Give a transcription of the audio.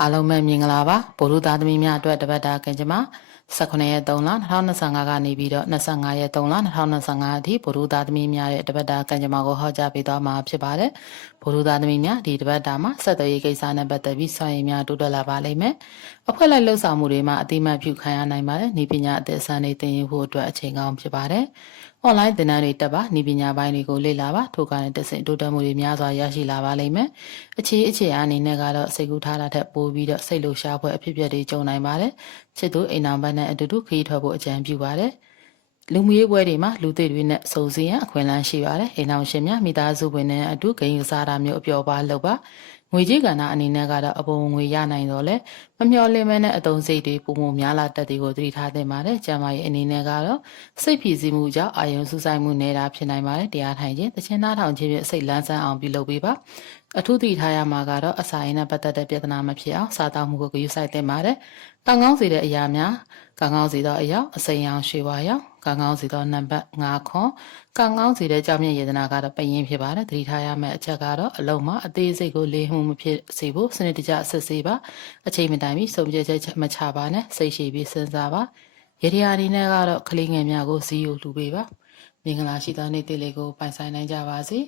အားလုံးပဲမင်္ဂလာပါဗိုလ်လူသားသမီးများအတွက်တပတ်တာကံကြမ္မာ18ရက်3လ2025ကနေပြီးတော့25ရက်3လ2025အထိဗိုလ်လူသားသမီးများရဲ့တပတ်တာကံကြမ္မာကိုဟောကြားပေးသွားမှာဖြစ်ပါတယ်ဗိုလ်လူသားသမီးများဒီတပတ်တာမှာဆက်သွယ်ရေးကိစ္စနဲ့ပတ်သက်ပြီးဆွေးနွေးများတိုးတက်လာပါလိမ့်မယ်အဖွဲ့လိုက်လှုပ်ဆောင်မှုတွေမှာအတိမတ်ပြုခံရနိုင်ပါတယ်ဤပညာအသက်အဆန်းတွေသင်ယူဖို့အတွက်အချိန်ကောင်းဖြစ်ပါတယ်အွန်လိုင်းသင်တန်းတွေတက်ပါဤပညာပိုင်းတွေကိုလေ့လာပါထို့ကနေတစ်ဆင့်တိုးတက်မှုတွေများစွာရရှိလာပါလိမ့်မယ်အခြေအနေနဲ့ကတော့စိတ်ကူးထားတာထက်ပိုပြီးတော့စိတ်လှုပ်ရှားဖွယ်အဖြစ်အပျက်တွေကြုံနိုင်ပါတယ်ချစ်သူအိမ်အောင်ဘက်နဲ့အတူတူခရီးထွက်ဖို့အကြံပြုပါတယ်လူမှုရေးပွဲတွေမှာလူသိတွေနဲ့စုံစည်းရန်အခွင့်အလမ်းရှိပါတယ်အိမ်အောင်ရှင်များမိသားစုဝင်နဲ့အတူဂိမ်းကစားတာမျိုးအပျော်ပါလုပ်ပါငွေကြေးကဏ္ဍအနေနဲ့ကတော့အပုံငွေရနိုင်တော့လဲမမျှော်လင့်မဲနဲ့အတုံးစိတ်တွေပုံမှုများလာတတ်တွေကိုသတိထားသင့်ပါတယ်ကျန်းမာရေးအနေနဲ့ကတော့စိတ်ဖြည့်ဆည်းမှုကြောင့်အာရုံစူးစိုက်မှုနေတာဖြစ်နိုင်ပါတယ်တရားထိုင်ခြင်းတခြင်းသားထောင်ခြင်းဖြင့်စိတ်လန်းဆန်းအောင်ပြုလုပ်ပေးပါအထူးသတိထားရမှာကတော့အစာရည်နဲ့ပတ်သက်တဲ့ပြဿနာမဖြစ်အောင်စားသောက်မှုကိုဂရုစိုက်သင့်ပါတယ်ကံကောင်းစေတဲ့အရာများကံကောင်းစေသောအရာအစိမ်းရောင်ရွှေဝါရောင်ကံကောင်းစေသောနံပါတ်5ခွန်ကံကောင်းစေတဲ့ကြောင့်မြင့်ယေဒနာကတော့ပရင်ဖြစ်ပါတယ်သတိထားရမယ့်အချက်ကတော့အလုံးမှာအသေးစိတ်ကိုလေးမှုမဖြစ်စေဖို့စနစ်တကျဆက်စေပါအချိန်မတိုင်ပြီးစုံကြချက်မချပါနဲ့စိတ်ရှိပြီးစဉ်းစားပါရေဒီယာအနေနဲ့ကတော့ကလေးငယ်များကိုစီးယူလှူပေးပါမင်္ဂလာရှိသောနေ့တည်လေးကိုပိုင်ဆိုင်နိုင်ကြပါစေ